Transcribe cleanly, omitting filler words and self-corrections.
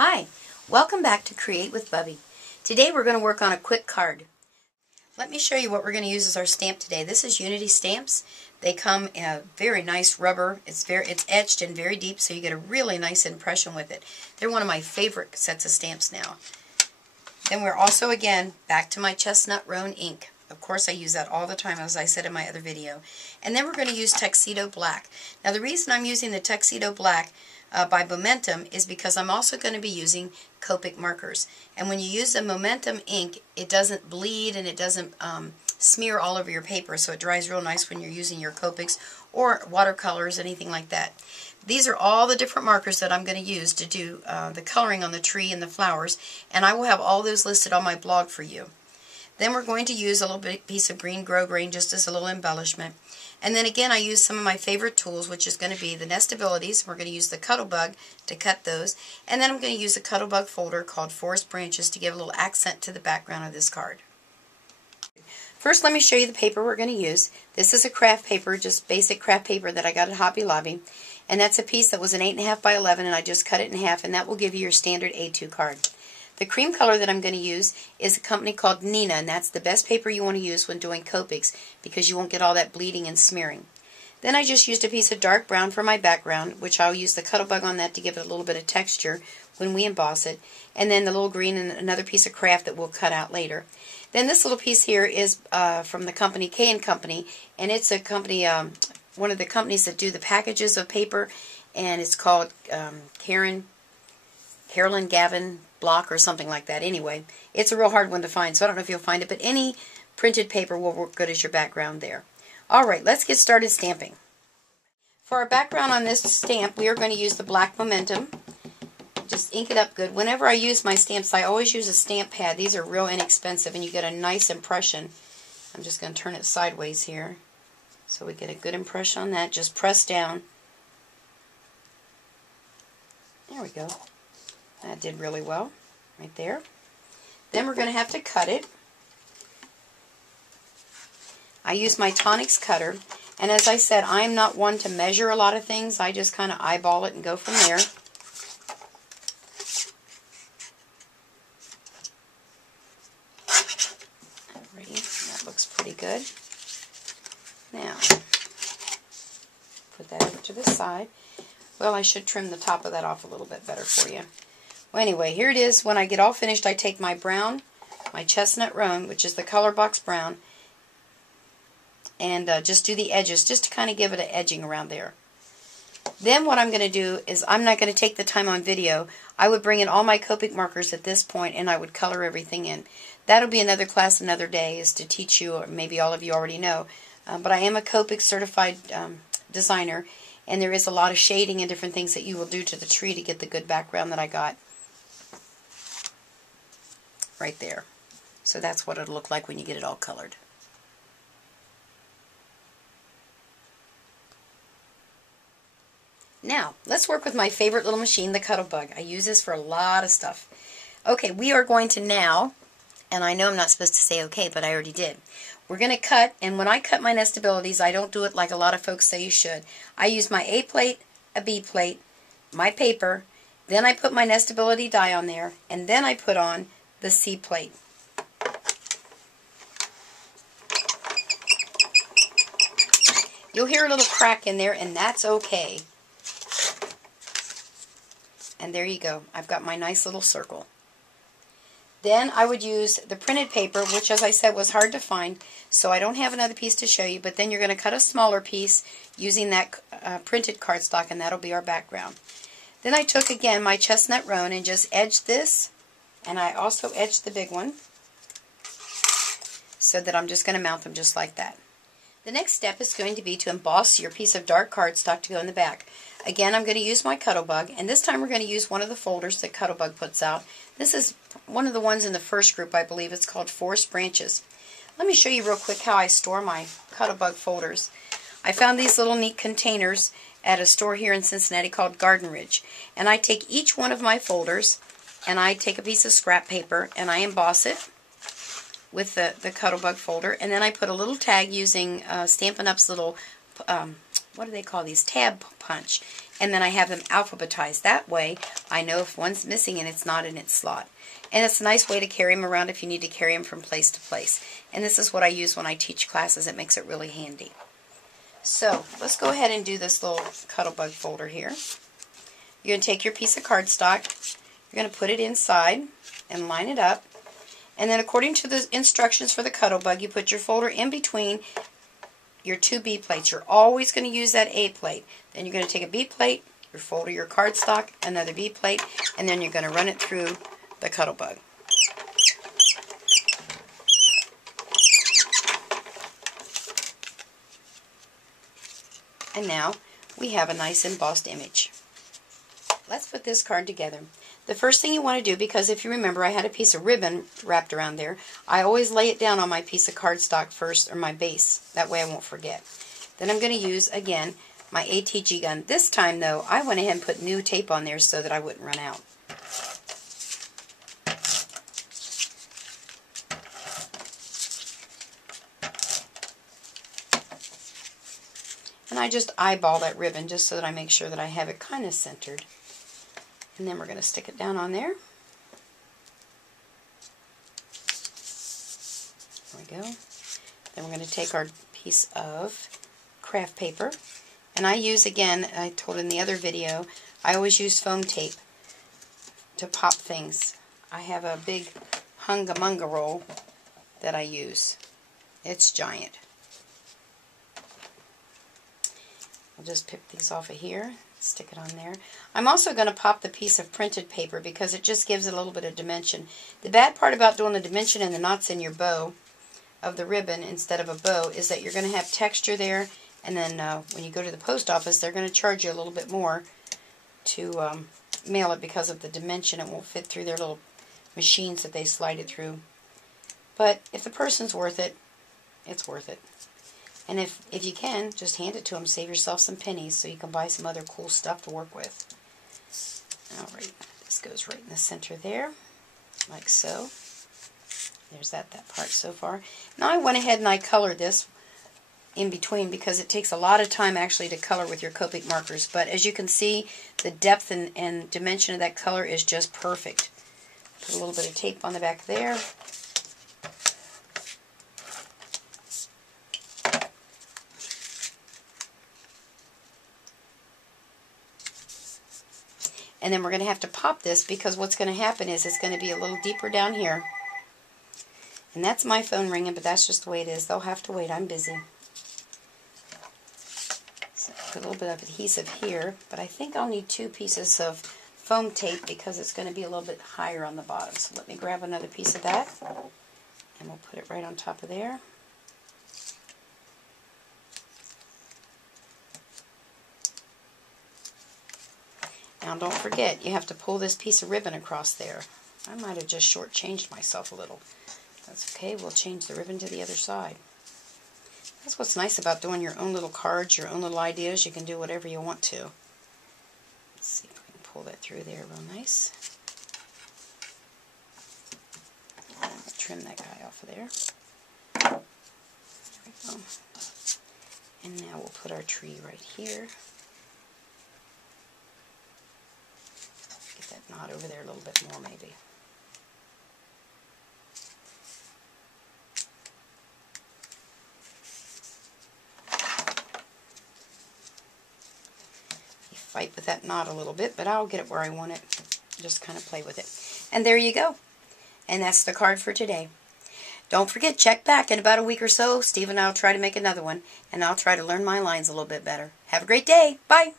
Hi, welcome back to Create with Bubby. Today we're going to work on a quick card. Let me show you what we're going to use as our stamp today. This is Unity stamps. They come in a very nice rubber. It's etched and very deep, so you get a really nice impression with it. They're one of my favorite sets of stamps now. Then we're also, again, back to my chestnut roan ink. Of course, I use that all the time, as I said in my other video. And then we're going to use Tuxedo Black. Now, the reason I'm using the Tuxedo Black by Momentum is because I'm also going to be using Copic markers. And when you use the Momentum ink, it doesn't bleed and it doesn't smear all over your paper, so it dries real nice when you're using your Copics or watercolors, anything like that. These are all the different markers that I'm going to use to do the coloring on the tree and the flowers, and I will have all those listed on my blog for you. Then we're going to use a little piece of green grosgrain just as a little embellishment. And then again, I use some of my favorite tools, which is going to be the nestabilities. We're going to use the Cuttlebug to cut those. And then I'm going to use a Cuttlebug folder called Forest Branches to give a little accent to the background of this card. First, let me show you the paper we're going to use. This is a craft paper, just basic craft paper that I got at Hobby Lobby. And that's a piece that was an 8.5 by 11, and I just cut it in half, and that will give you your standard A2 card. The cream color that I'm going to use is a company called Nina, and that's the best paper you want to use when doing Copics because you won't get all that bleeding and smearing. Then I just used a piece of dark brown for my background, which I'll use the Cuttlebug on that to give it a little bit of texture when we emboss it. And then the little green and another piece of craft that we'll cut out later. Then this little piece here is from the company K & Company, and it's a company, one of the companies that do the packages of paper, and it's called Carolyn Gavin Block or something like that. Anyway, it's a real hard one to find, so I don't know if you'll find it, but any printed paper will work good as your background there. Alright, let's get started stamping. For our background on this stamp, we are going to use the black Momentum. Just ink it up good. Whenever I use my stamps, I always use a stamp pad. These are real inexpensive and you get a nice impression. I'm just going to turn it sideways here so we get a good impression on that. Just press down. There we go. That did really well, right there. Then we're going to have to cut it. I use my Tonics cutter, and as I said, I'm not one to measure a lot of things. I just kind of eyeball it and go from there. Alrighty, that looks pretty good. Now, put that over to the side. Well, I should trim the top of that off a little bit better for you. Well, anyway, here it is. When I get all finished, I take my brown, my chestnut roan, which is the color box brown, and just do the edges, just to kind of give it an edging around there. Then what I'm going to do is, I'm not going to take the time on video. I would bring in all my Copic markers at this point, and I would color everything in. That'll be another class another day, is to teach you, or maybe all of you already know, but I am a Copic certified designer, and there is a lot of shading and different things that you will do to the tree to get the good background that I got. Right there. So that's what it'll look like when you get it all colored. Now, let's work with my favorite little machine, the Cuttlebug. I use this for a lot of stuff. Okay, we are going to now, and I know I'm not supposed to say okay, but I already did. We're going to cut, and when I cut my nestabilities, I don't do it like a lot of folks say you should. I use my A plate, a B plate, my paper, then I put my nestability die on there, and then I put on the C plate. You'll hear a little crack in there, and that's okay. And there you go. I've got my nice little circle. Then I would use the printed paper, which, as I said, was hard to find, so I don't have another piece to show you, but then you're going to cut a smaller piece using that printed cardstock, and that'll be our background. Then I took, again, my chestnut roan and just edged this, and I also edged the big one, so that I'm just going to mount them just like that. The next step is going to be to emboss your piece of dark cardstock to go in the back. Again, I'm going to use my Cuttlebug, and this time we're going to use one of the folders that Cuttlebug puts out. This is one of the ones in the first group, I believe. It's called Forest Branches. Let me show you real quick how I store my Cuttlebug folders. I found these little neat containers at a store here in Cincinnati called Garden Ridge. And I take each one of my folders, and I take a piece of scrap paper, and I emboss it with the Cuttlebug folder, and then I put a little tag using Stampin' Up's little what do they call these? Tab punch. and then I have them alphabetized. That way, I know if one's missing and it's not in its slot. And it's a nice way to carry them around if you need to carry them from place to place. And this is what I use when I teach classes. It makes it really handy. So, let's go ahead and do this little Cuttlebug folder here. You're going to take your piece of cardstock, you're going to put it inside and line it up. And then according to the instructions for the Cuttlebug, you put your folder in between your two B plates. You're always going to use that A plate. Then you're going to take a B plate, your folder, your cardstock, another B plate, and then you're going to run it through the Cuttlebug. And now we have a nice embossed image. Let's put this card together. The first thing you want to do, because if you remember I had a piece of ribbon wrapped around there, I always lay it down on my piece of cardstock first, or my base. That way I won't forget. Then I'm going to use, again, my ATG gun. This time, though, I went ahead and put new tape on there so that I wouldn't run out. And I just eyeball that ribbon just so that I make sure that I have it kind of centered. And then we're going to stick it down on there. There we go. Then we're going to take our piece of craft paper. And I use, again, I told in the other video, I always use foam tape to pop things. I have a big hunga-munga roll that I use. It's giant. I'll just pick these off of here, stick it on there. I'm also going to pop the piece of printed paper because it just gives it a little bit of dimension. The bad part about doing the dimension and the knots in your bow of the ribbon instead of a bow is that you're going to have texture there, and then when you go to the post office, they're going to charge you a little bit more to mail it because of the dimension. It won't fit through their little machines that they slide it through. But if the person's worth it, it's worth it. And if you can, just hand it to them. Save yourself some pennies so you can buy some other cool stuff to work with. Alright, this goes right in the center there, like so. There's that part so far. Now I went ahead and I colored this in between because it takes a lot of time actually to color with your Copic markers. But as you can see, the depth and dimension of that color is just perfect. Put a little bit of tape on the back there. And then we're going to have to pop this because what's going to happen is it's going to be a little deeper down here. And that's my phone ringing, but that's just the way it is. They'll have to wait. I'm busy. So put a little bit of adhesive here, but I think I'll need 2 pieces of foam tape because it's going to be a little bit higher on the bottom. So let me grab another piece of that, and we'll put it right on top of there. Now don't forget, you have to pull this piece of ribbon across there. I might have just shortchanged myself a little. That's okay, we'll change the ribbon to the other side. That's what's nice about doing your own little cards, your own little ideas. You can do whatever you want to. Let's see if we can pull that through there real nice. I'll trim that guy off of there. There we go. And now we'll put our tree right here. Get that knot over there a little bit more maybe. Fight with that knot a little bit, but I'll get it where I want it. Just kind of play with it. And there you go. And that's the card for today. Don't forget, check back in about a week or so. Steve and I will try to make another one, and I'll try to learn my lines a little bit better. Have a great day. Bye.